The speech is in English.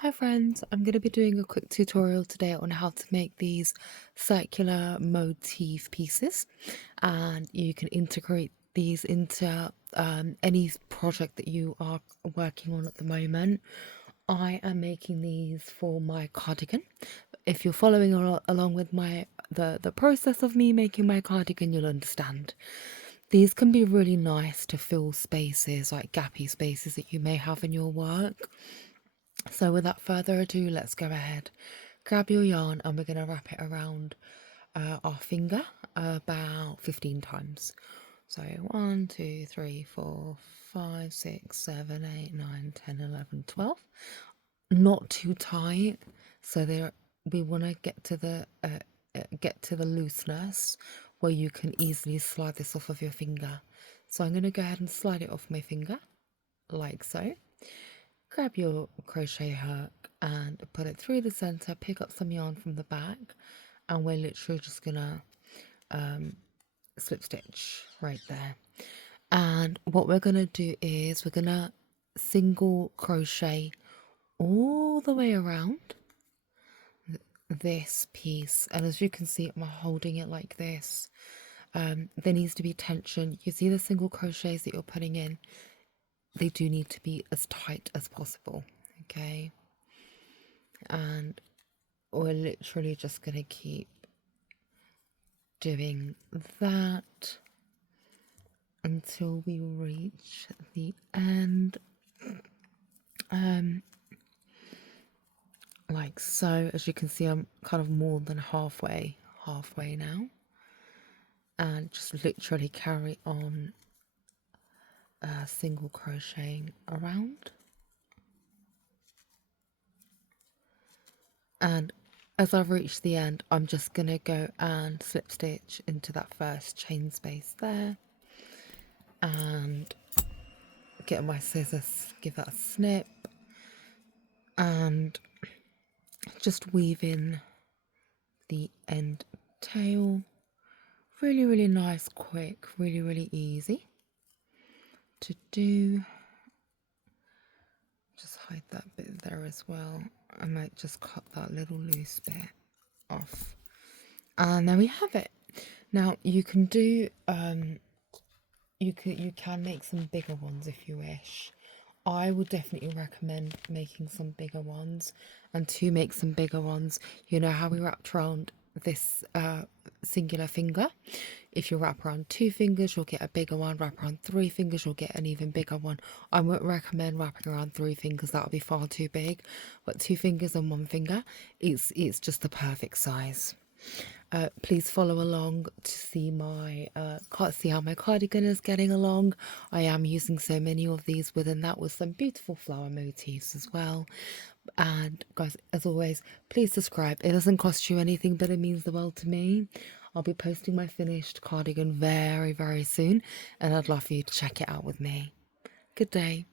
Hi friends, I'm going to be doing a quick tutorial today on how to make these circular motif pieces, and you can integrate these into any project that you are working on at the moment. I am making these for my cardigan. If you're following along with the process of me making my cardigan, you'll understand. These can be really nice to fill spaces, like gappy spaces that you may have in your work. So without further ado, let's go ahead. Grab your yarn and we're going to wrap it around our finger about 15 times. So 1, 2, 3, 4, 5, 6, 7, 8, 9, 10, 11, 12. Not too tight, so there we want to get to the looseness where you can easily slide this off of your finger. So I'm going to go ahead and slide it off my finger like so. Grab your crochet hook and put it through the center, pick up some yarn from the back, and we're literally just gonna slip stitch right there. And what we're gonna do is we're gonna single crochet all the way around this piece, and as you can see, I'm holding it like this. There needs to be tension. You see the single crochets that you're putting in, they do need to be as tight as possible, okay? And we're literally just going to keep doing that until we reach the end, like so. As you can see, I'm kind of more than halfway now, and just literally carry on single crocheting around. And as I've reached the end, I'm just going to go and slip stitch into that first chain space there, and get my scissors, give that a snip, and just weave in the end tail. Really nice, quick, really easy to do. Just hide that bit there as well. I might just cut that little loose bit off, and there we have it. Now you can do you can make some bigger ones if you wish. I would definitely recommend making some bigger ones, and to make some bigger ones, you know how we wrapped around this singular finger? If you wrap around 2 fingers, you'll get a bigger one. Wrap around 3 fingers, you'll get an even bigger one. I wouldn't recommend wrapping around 3 fingers, that would be far too big, but 2 fingers and 1 finger, it's just the perfect size. Please follow along to see how my cardigan is getting along. I am using so many of these within that with some beautiful flower motifs as well. And guys, as always, please subscribe. It doesn't cost you anything, but it means the world to me. I'll be posting my finished cardigan very soon, and I'd love for you to check it out with me. Good day.